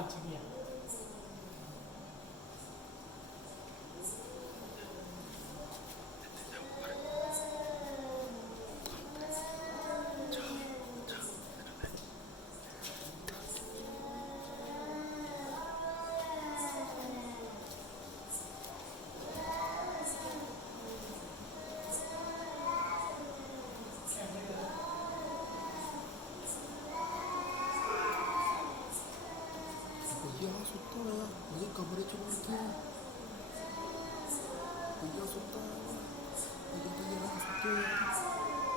ਮੱਚ ਗਿਆ। ਭਈਆ ਸੁੱਤਾ ਹੋਇਆ ਮੇਰੇ ਕਮਰੇ ਚ ਵੜ ਕੇ। ਭਈਆ ਸੁੱਤਾ ਹੋਇਆ ਭਈਆ ਸੁੱਤੇ ਹੋਇਆ।